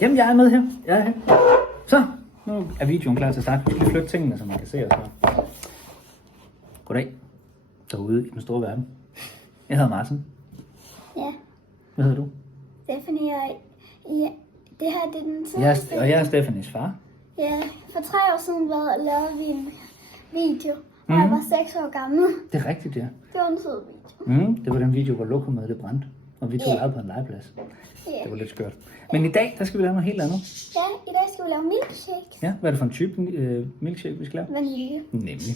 Jamen, jeg er med her. Jeg er her. Så, nu er videoen klar til at starte. Vi skal lige flytte tingene, så man kan se os her. Goddag. Derude i den store verden. Jeg hedder Martin. Ja, Hvad hedder du? Stephanie og ja, det her det er den tidligste. Og jeg er Stephanies far. Ja, for 3 år siden lavede vi en video, hvor jeg var 6 år gammel. Det er rigtigt, ja. Det var en sød video. Det var den video, hvor lokummet det brændte. Og vi tog Ja. live på en legeplads. Ja. Det var lidt skørt. Men i dag, der skal vi lave noget helt andet. Ja, i dag skal vi lave milkshake. Ja, hvad er det for en type milkshake, vi skal lave? Vanilje. Nemlig.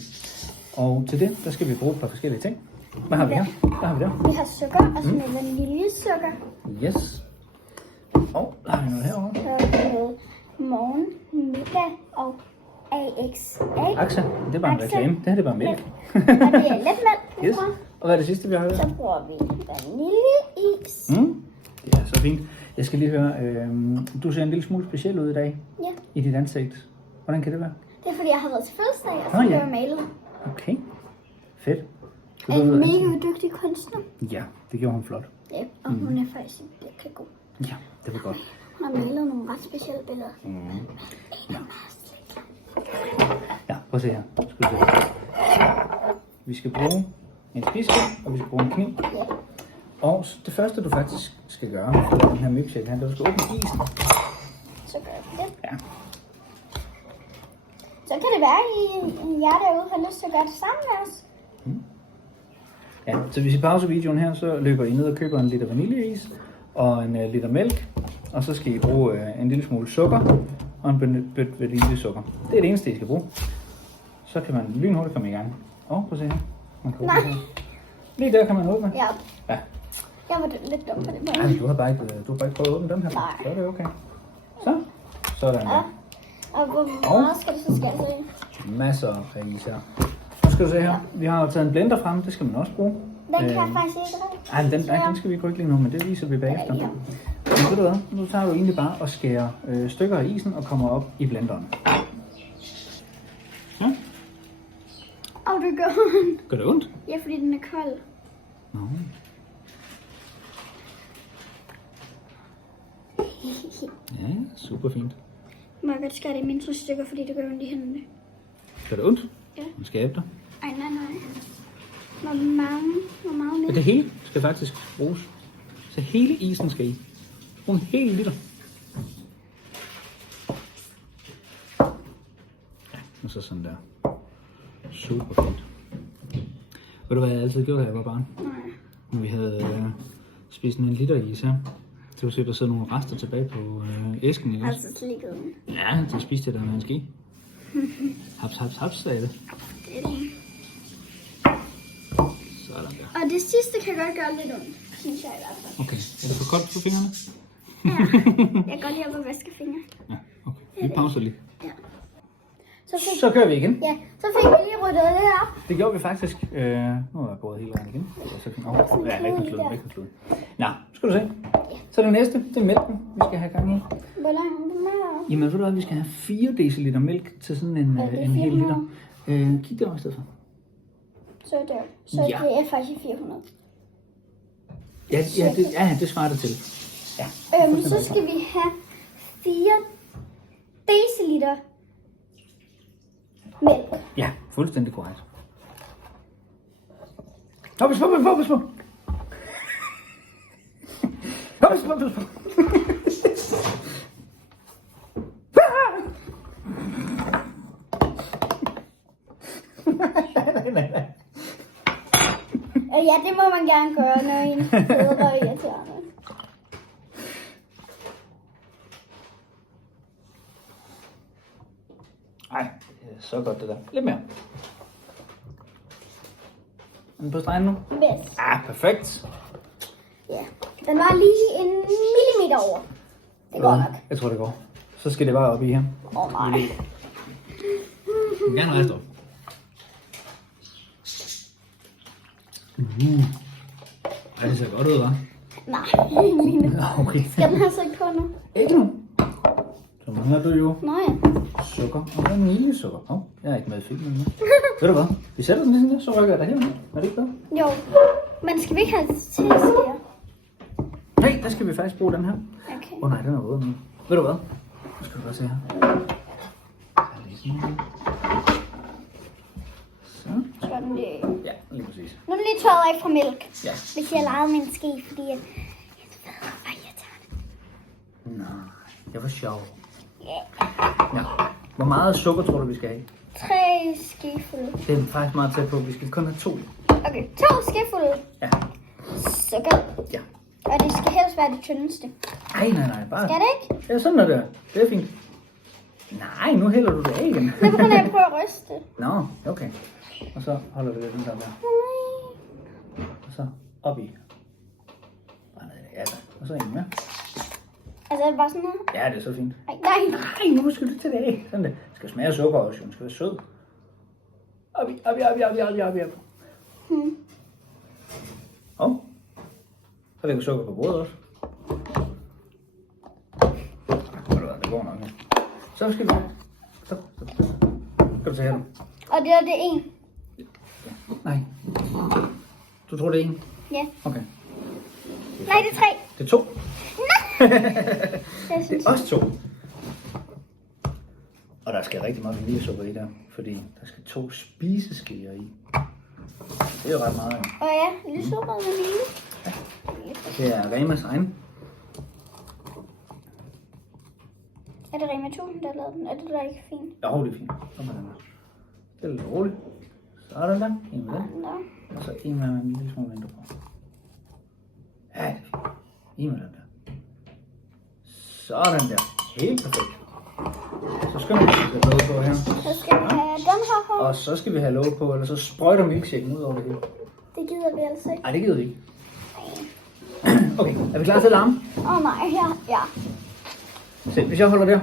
Og til det, der skal vi bruge et par forskellige ting. Hvad har vi her? Hvad har vi der? Vi har sukker, og så med vaniljesukker. Yes. Og der har vi noget herovre. Så med morgen, middag og AXA. Aksa, det er bare en Aksa. reklame. Det her det er bare mælk. Og det er letmælk, vi Yes. bruger. Og hvad er det sidste, vi har her? Så bruger vi vaniljeis. Det er så fint. Jeg skal lige høre, du ser en lille smule speciel ud i dag Ja, i dit ansigt. Hvordan kan det være? det er fordi jeg har været til fødselsdag, og så Nå, blev ja. jeg malet. Okay. Fedt. Er en mega dygtig kunstner. Ja, det gjorde hun flot. Ja, og hun er faktisk virkelig god. Ja, det var godt. Hun har malet nogle ret specielle billeder. Ja, prøv at se her. Skal vi se. Vi skal bruge en spiske, og vi skal bruge en kniv. Ja. Og det første, du faktisk skal gøre for at lave den her milkshake, det er, at du skal åbne isen. Så gør jeg det. Ja. Så kan det være, at jer derude har lyst til at gøre det sammen med os. Ja, så hvis I pauser videoen her, så løber I ned og køber en liter vaniljeis og en liter mælk. Og så skal I bruge en lille smule sukker og en bøtte vaniljesukker. Det er det eneste, I skal bruge. Så kan man lynhurtigt komme i gang. Og prøv at se her. Man kan åbne Nej. her. Lige der kan man åbne. Ja, Ja. jeg var lidt dum på det Nej, punkt. du har bare ikke prøvet at åbne den her. Nej. Så er det okay. Så. Sådan Ja. der. Og hvor meget skal det så skæres i? Masser af is her. Nu skal du se her. Vi har jo taget en blender frem. Det skal man også bruge. Den kan jeg faktisk ikke rigtig. Nej, den skal vi ikke lige nu, men det viser vi bagefter. Ja. Men ved du hvad? Nu tager du egentlig bare og skærer stykker af isen og kommer op i blenderen. Ja? Og det gør hun. Gør det ondt? Ja, fordi den er kold. Nå. Ja, super fint. Må jeg godt skære det i mindre stykker, fordi det gør ondt i hænderne. Gør det ondt? Ja. Nu skal jeg efter. Ej, nej. Hvor meget mere? Og det hele skal faktisk bruges. Så hele isen skal i. Brug en hel liter. Ja, og så sådan der. Super fint. Ved du hvad jeg altid gjorde, da jeg var barn? Nej. Når vi havde spist en liter is her. Det var så, der sidder nogle rester tilbage på æsken, ikke også? Altså slikket den. Ja, så spiste jeg der med en ski. Haps, haps, haps, sagde det. Det er det. Sådan der. Og det sidste kan godt gøre lidt ondt, synes jeg i hvert fald. Okay, er det for koldt på fingrene? Ja, jeg kan godt lide at vaske fingre. Ja, okay. Vi pauser lige. Ja. Så kører vi igen. Ja, så fik vi lige ryddet det op. Det gjorde vi faktisk. Nu er jeg gået hele vejen igen. Så kan væk med kluden. Nå, skal du se. Så det næste, det er mælken, vi skal have gang i. Hvor langt er det med? Jamen, ved du hvad, vi skal have 4 dl mælk til sådan en, Er det en hel 400? liter. Kig derovre i stedet for. Så Ja. det er faktisk 400. Ja, det svarer det til. Ja. Så skal vi have 4 deciliter mælk. Ja, fuldstændig korrekt. Hoppes på. Hoppes på. Nej. Ja, det må man gerne gøre, når en fødder er irriterende. Ej, det er så godt det der. Lidt mere. Er den på stregen nu? Bedst. Perfekt. Ja. Den var lige en millimeter over. Det går nok. Jeg tror det går. Så skal det bare op i her. Nej. Gerne rejse op. Ej, det ser godt ud, hva'? Nej, Line. Nå, okay. Skal den have så ikke på nu? Ikke nu. Så mangler du jo Nå ja. sukker og vaniljesukker. Jeg er ikke med i filmen nu. Ved du hvad? Vi sætter den lige sådan der, så rykker jeg derhen. Er det ikke bedre? Jo. Men skal vi ikke have til her? Nej, der skal vi faktisk bruge den her. Okay. Nej, den er våd nu. Ved du hvad? Nu skal du bare se her. Så. Sådan det. Ja, lige præcis. Nu er den lige tørret af fra mælk. Ja. Hvis jeg legede med en ske, fordi jeg var irriterende. Nej, det var sjovt. Ja. Ja. Hvor meget sukker tror du, vi skal have? 3 skefulde. Det er faktisk meget tæt på. Vi skal kun have 2. Okay, 2 skefulde Ja. sukker. Ja. Og det skal helst være det tyndeste. Nej, bare. Skal det ikke? Ja, sådan er det. Det er fint. Nej, nu hælder du det af igen. Det er på grund af, at jeg prøver at ryste. Nå, okay. Og så holder vi det den der. Og så op i. Bare ned i det. Ja, så. Og så ind med. Altså bare sådan her. Ja, det er så fint. Nej. Nej, nu skal du tage det af. Sådan det. Det skal smage af sukker også, jo. Den skal være sød. Op i. Og så lægger sukker på bordet også. Det går nok. Så skal vi. Så. Skal du tage her? Og det er det en. Nej. Du tror det er en? Ja. Okay. Nej, det er 3. Det er 2. Det Det synes er også 2. Og der skal rigtig meget vaniljesukker i der, fordi der skal 2 spiseskeer i. Det er jo ret meget. Og ja, lyserød vanilje. Det er Remas egen. Er det Rema 1000, der har lavet den? Er det der ikke fint? Jo, det er fint. Kom med den der. Det er lidt roligt. Så er den der. En med den. Nå. Og så en med en lille smule mindre på. Ja, det er fint. En med den der. Sådan der. Helt perfekt. Så skal vi have låget på her. Så skal vi have den her på. Og så skal vi have låget på, eller så sprøjter milkshaken ud over det hele. Det gider vi altså ikke. Nej, det gider vi ikke. Okay, er vi klar til at larme? Nej, her. Ja. Se, hvis jeg holder der.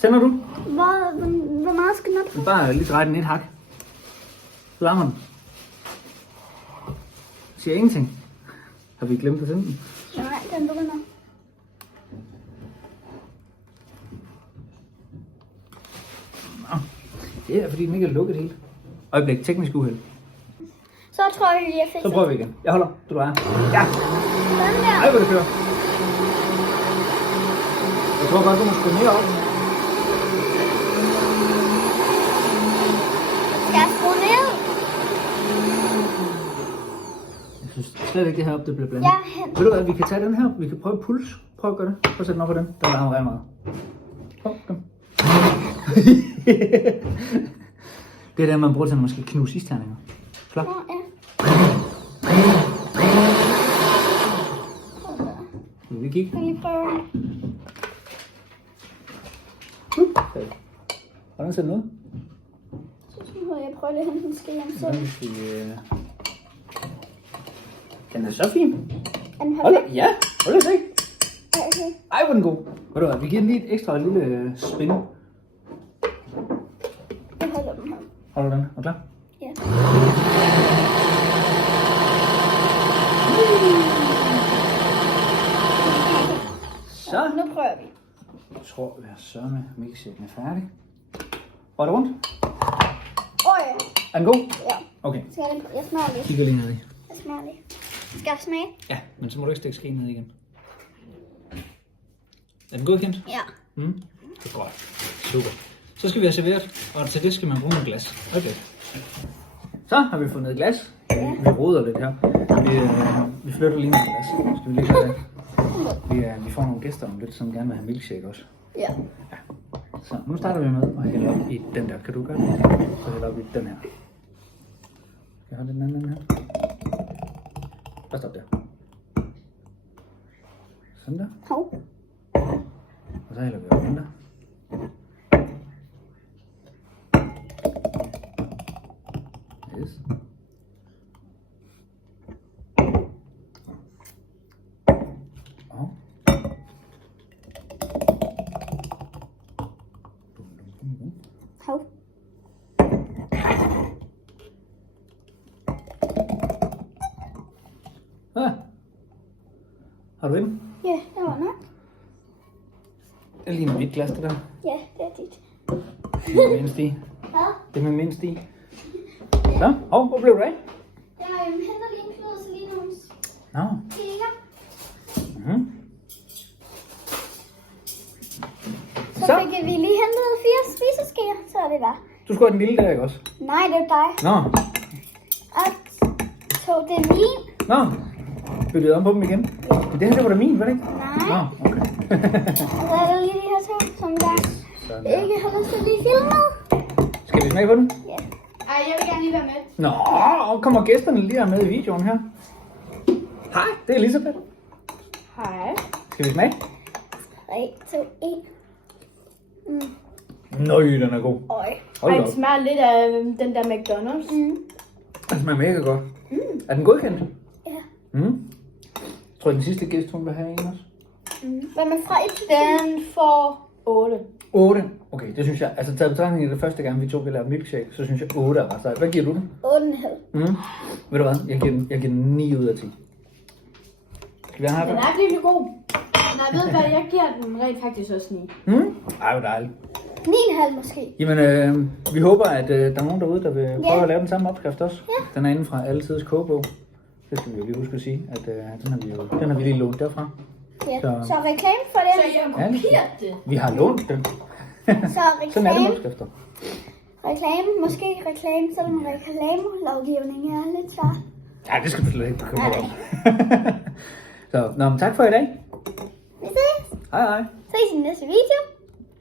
Tænder du? Hvor meget skal den op? Så bare lige dreje den et hak. Så larmer den. Siger ingenting. Har vi glemt at tænde den? Nej, den begynder. Nå, det er fordi den ikke er lukket helt. Øjeblik, teknisk uheld. Så tror jeg lige, jeg fik Så prøver vi igen. Jeg holder, du drejer. Ja! den der. Ej, hvor det kører. Jeg tror godt, du må skrue mere op. Skal jeg skrue ned? Jeg synes slet ikke, det her op, det bliver blandet. Ja, hen. Ved du hvad, vi kan tage den her. Vi kan prøve puls. Prøv at gøre det. Prøv at sætte den op på den. Den larmer rigtig meget. Kom. Det er det, man bruger til, når man skal knuse isterninger. Klar? Nå, ja. Vi kigge. Jeg vil lige prøve. Hvordan ser den ud? Så må jeg prøve lige at hente en ske hjem selv. Hvis vi, Den er så fin. Er den Hold da, perfekt? ja. Hold da se. Okay. Ej, hvor er den god. Ved du hvad, vi giver den lige et ekstra lille spin. Jeg holder den her. Holder du den? Er du klar? Ja. Så. Nu prøver vi. Jeg tror, vi har sørme milkshaken er færdig. Var det rundt? Ja. Er den god? Ja. Okay. Skal jeg smager lidt. Kigger lige ned i. Jeg smager lidt. Skal jeg smage? Ja, men så må du ikke stikke skeen ned igen. Er den godkendt? Ja. Det er godt. Super. Så skal vi have serveret, og til det skal man bruge et glas. Okay. Så har vi fundet et glas. Vi roder lidt her. Vi flytter lige noget glas. Skal vi lige gøre det? Vi får nogle gæster om lidt, som gerne vil have milkshake også. Ja. Så nu starter vi med at hælde op i den der. Kan du gøre det? Så hælde op i den her. Skal jeg holde den anden her? Bare stop der. Sådan der. Hov. Og så hælder vi op den der. Yes. Og. Hov. Har du en? Ja, det var nok. Det er lige en hvidt glas, det der. Ja, det er dit. Det er med mindst i. Hvad? Det er med mindst i. Så, hvor blev du af? Jeg henter lige en klud, så lige nogle Nå. kigger. Mhm. Så fik vi lige hentet 4 spiseskeer, så er det der. Du skulle have den lille der, ikke også? Nej, det er dig. Nå, Og så det er min. nå. Byttede om på dem igen. Men det her, det var da min, var det ikke? Nej. Nå, okay. Og så er der lige de her to, som der Sådan der. ikke har lyst til at blive filmet. Skal vi smage på den? Ja. Ej, jeg vil gerne lige være med. Nå, og kommer gæsterne lige her med i videoen her. Hej, det er Elisabeth. Hej. Skal vi smage? 3, 2, 1. Nøj, den er god. Øj. Hold Ej, da det op. smager lidt af den der McDonald's. Den smager mega godt. Er den godkendt? Ja. Tror I, den sidste gæst, hun vil have en også? Hvad med fra 1 til 10? Den får 8. 8. Okay, det synes jeg. Altså taget betragtning i det første gang, vi to vil lave milkshake, så synes jeg 8 er ret sejt. Hvad giver du den? 8,5. Ved du hvad? Jeg giver den 9 ud af 10. Skal vi have Den her? er virkelig god. Nej, ved du hvad, jeg giver den rent faktisk også 9. Ej, hvor dejligt. 9,5 måske. Jamen, vi håber, at der er nogen derude, der vil prøve Ja. at lave den samme opskrift også. Ja. Den er inde fra Alletiders kogebog. Det skal vi jo lige huske at sige, at den har vi lige lånt derfra. Ja. Så- Så reklame for det. Så jeg har kopieret det. Vi har lånt den. Så Sådan er det med reklame. opskrifter. Reklame. Måske reklame, selvom reklamelovgivningen er lidt svær. Ja, det skal du slet ikke bekymre dig om. Så, men tak for i dag. Vi ses. Hej hej. Ses i næste video.